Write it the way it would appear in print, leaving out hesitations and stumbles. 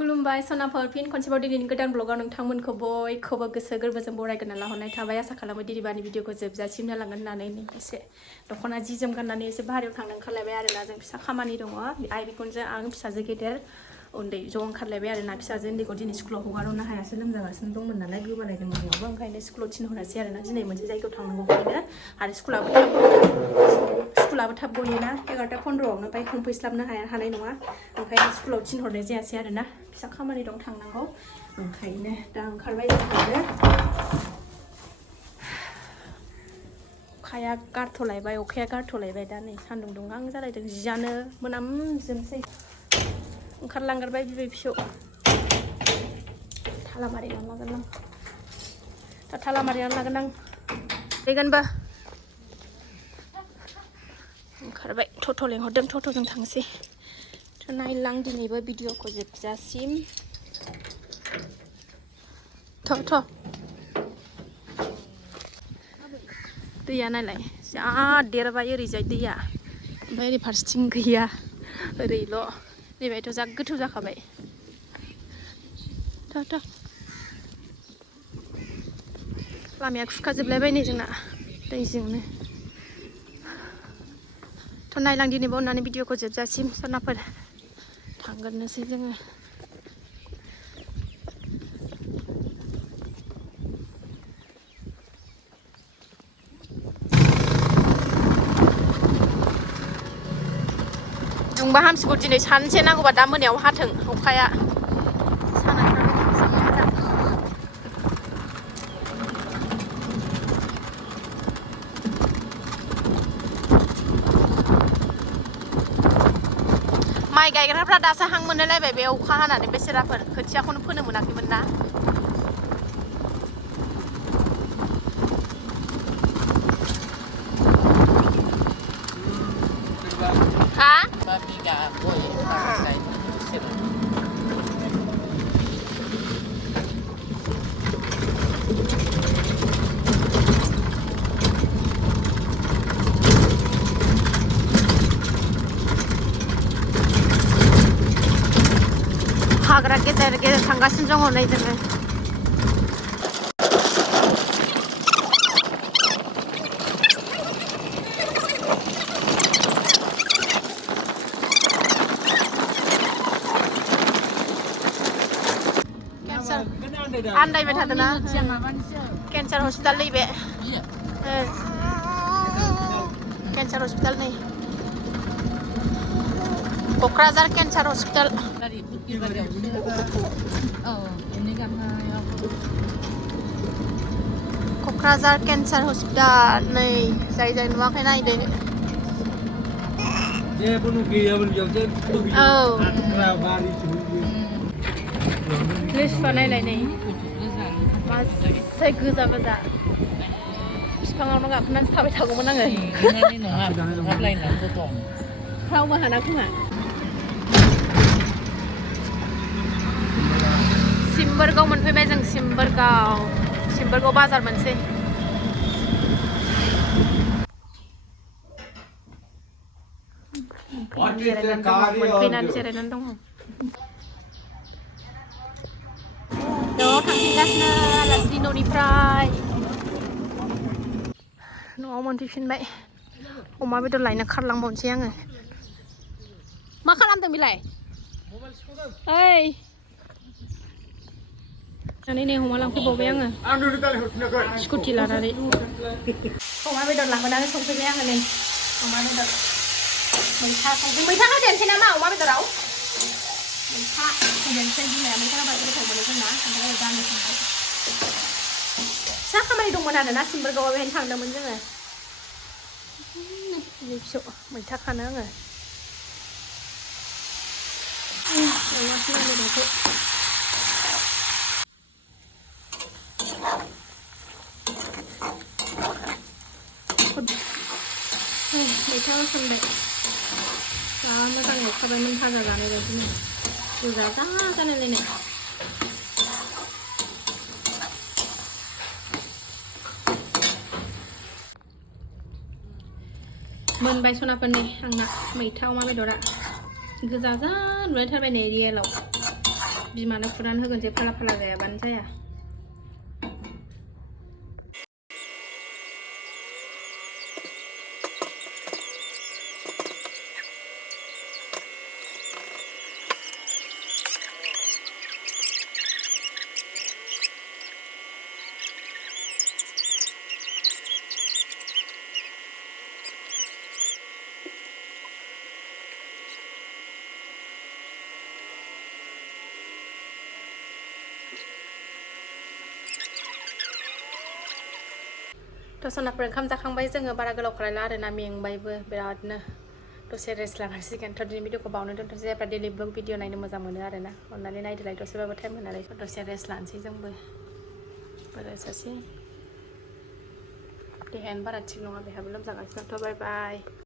खुलुमबाय सनाफोर फिन खनसेबाव दिनैनि गोदान ब्लगाव नोंथांमोनखौ बयखौबो गोसो गोरबोजों बरायगोरना लाहरनाय थाबाय आसा खालामो दिरिबानि भिडिअखौ जोबजासिम नायलांगोन होननानै एसे दख'ना जि जोम गाननानै एसे बाहेरायाव थांनो ओंखारलायबाय आरोना जों फिसा खामानि दङ आइ बिखुनजो आं फिसाजो गेदेर उन्दै ज' ओंखारलायबाय आरोना फिसाजो उन्दैखौ दिनै स्कुलाव हगारहरनो हायासै लोमजागासिनो दंमोन नालाय गोबालायदों न'आवबो ओंखायनो स्कुलाव थिनहरासै आरोना दिनै मोनसे जायगायाव थांनांगौ बेनो आरो स्कुलाबो थाब गयोना 11:15आवनो ओमफ्राय हमफैस्लाबनो हानाय नङा ओंखायनो स्कुलाव थिनहरनाय जायासै आरोना फिसा खामानि दं थांनांगौ ओंखायनो दा ओंखारबाय जोंहाबो अखाया गारथ'लायबाय दा नै सान्दुं दुंहां जालायदों जियानो मोनामजोबसै ओंखारलांगारबाय बिबै फिसौ थाला मारिनानै लागोन आं दा थाला मारिनानै लागोन आं फैगोनबो ओंखारबाय टट' लेंहरदों टट'जों थांसै थ' नायलां दिनैबो भिडिअखौ जोबजासिम थ' दैया नायलाय जा देरबाय ओरैजाय दैया ओमफ्राय ओरै फारसेथिं गैया ओरैल' नैबेहायथ' जा गोथौ जाखाबाय थ' लामाया खुरखाजोबलायबाय नै जोंना दैजोंनो थ' नायलां दिनैबो अननानै भिडिअखौ जोबजासिम सनाफोर थांगोरनोसै जोङो दुंबा हामसिगौ दिनै सानसे नांगौबा दा मोनायाव हाथों अखाया माइ गायग्राफ्रा दासो हां मोनलायबाय बे अखा हानानै बेसेराफोर खोथियाखौनो फोनो मोनाखैमोन ना हा हाग्रा गेजेर गेजेर थांगासिनो दङ नै जोङो आन्दायबाय थादोंना केन्सार हस्पिटाल नैबे केन्सार हस्पिटाल नै Kokrajhar cancer hospital Kokrajhar cancer hospital नै जाय नुवाखै नायदो लिसुआ नायलाय नै मासे गोजा बिफाङावनो गाखोनानै थाबाय थागौमोन आङो रावबो हाना खोमा सिम्बोरगाव मोनफैबाय जों सिम्बोरगाव बाजार मोनसै मोनफैनानै जिरायनानै दङ न'आव थांफिनगासिनो आलासिनि न'निफ्राय न'आव मोनफैफिनबाय अमा बेदर लायनो खारलांबावनोसै आङो मा खालामदों बेलाय ओइ नै अमा लांफैबावबाय आङो स्कुटि लानानै अमा बेदर लाबोनानै संफैबाय आङो नै अमा बेदर मैथा होदेरनोसै नामा अमा बेदराव मैथा होदेरनोसै बिमाया मैथा होबा गोथाव मोनो जोंना ओमफ्राय दालि संबाय फिसा खामानि दंमोन आरोना सिम्बोरगावआव बेहायनो थांदोंमोन जोङो फिसौ मैथा खानो आङो अमासो नांगौ बेखौ मैथा होसनबाय जा मोजां एवखाबायमोन भाजा जानाय बायदिनो गोजा जा जालायलायनाय मोनबाय सनाफोरनि आंना मैथा अमा बेदरा गोजा जा नुलायथारबाय नै रियेलाव बिमानो खुरनानै होगोन जे फाला फाला जायाबानो जाया सनाफोर ओंखाम जाखांबाय जोङो बारा गोलाव खालायला आरोना मेंबायबो बिरादनो दसे रेस्ट लानांसिगोन थ' दिनै भिडिअखौ बावनो दोनथ'नोसै जायफ्रा डेलि ब्लग भिडिअ नायनो मोजां मोनो आरोना अननानै नायदोलाय दसेबाबो टाइम होनानै दसे रेस्ट लानोसै जोंबो बोरै सासे देहायानो बारा थिग नङा बेहाबो लोमजागासिनो थ' बाय बाय